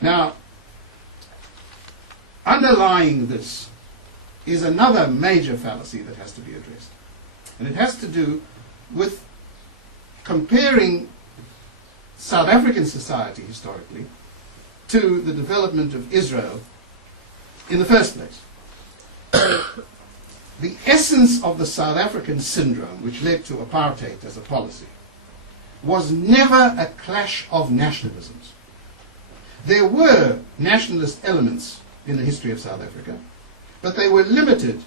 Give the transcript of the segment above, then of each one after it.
Now, underlying this is another major fallacy that has to be addressed. And it has to do with comparing South African society historically to the development of Israel in the first place. The essence of the South African syndrome, which led to apartheid as a policy, was never a clash of nationalisms. There were nationalist elements in the history of South Africa, but they were limited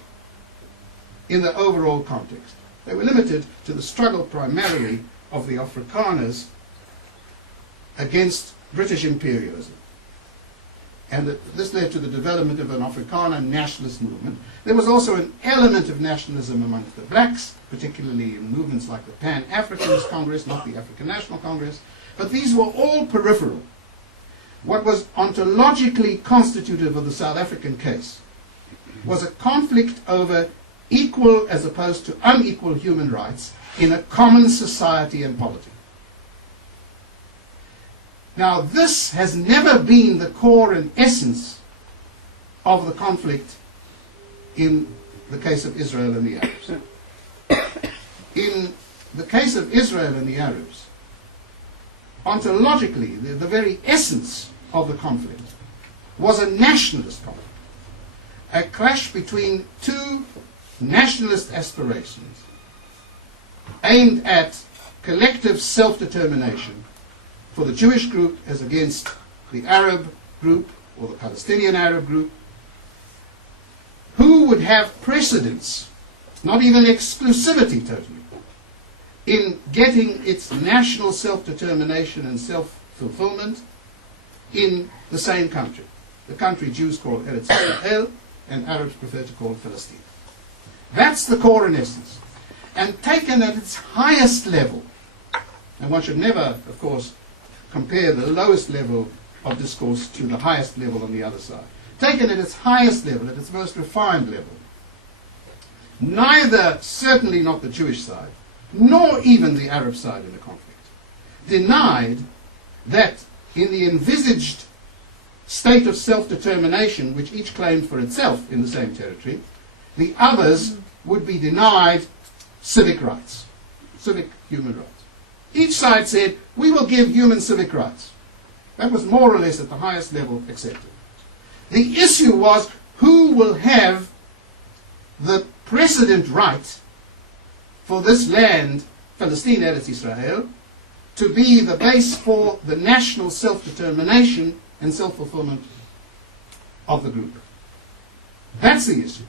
in the overall context. They were limited to the struggle primarily of the Afrikaners against British imperialism. And this led to the development of an Afrikaner nationalist movement. There was also an element of nationalism amongst the blacks, particularly in movements like the Pan-Africanist Congress, not the African National Congress. But these were all peripheral. What was ontologically constitutive of the South African case was a conflict over equal as opposed to unequal human rights in a common society and polity. Now, this has never been the core and essence of the conflict in the case of Israel and the Arabs. In the case of Israel and the Arabs, ontologically, the very essence of the conflict was a nationalist conflict, a clash between two nationalist aspirations aimed at collective self-determination for the Jewish group as against the Arab group or the Palestinian Arab group, who would have precedence, not even exclusivity totally, in getting its national self-determination and self-fulfillment in the same country. The country Jews call Eretz Israel and Arabs prefer to call Palestine. That's the core and essence. And taken at its highest level, and one should never, of course, compare the lowest level of discourse to the highest level on the other side. Taken at its highest level, at its most refined level, neither, certainly not the Jewish side, nor even the Arab side in the conflict, denied that in the envisaged state of self-determination which each claimed for itself in the same territory, the others would be denied civic rights, civic human rights. Each side said, we will give human civic rights. That was more or less at the highest level accepted. The issue was who will have the precedent right for this land, Palestine, Eretz Israel, to be the base for the national self-determination and self-fulfillment of the group. That's the issue.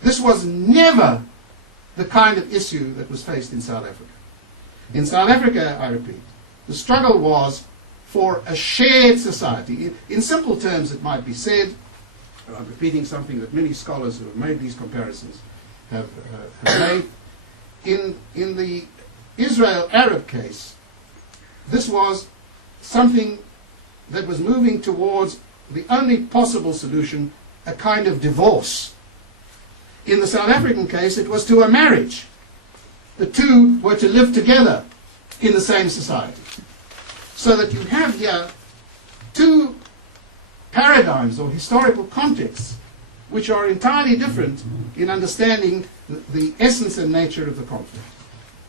This was never the kind of issue that was faced in South Africa. In South Africa, I repeat, the struggle was for a shared society. In simple terms, it might be said, I'm repeating something that many scholars who have made these comparisons have made. In the Israel-Arab case, this was something that was moving towards the only possible solution, a kind of divorce. In the South African case, it was to a marriage. The two were to live together in the same society. So that you have here two paradigms or historical contexts which are entirely different in understanding the essence and nature of the conflict.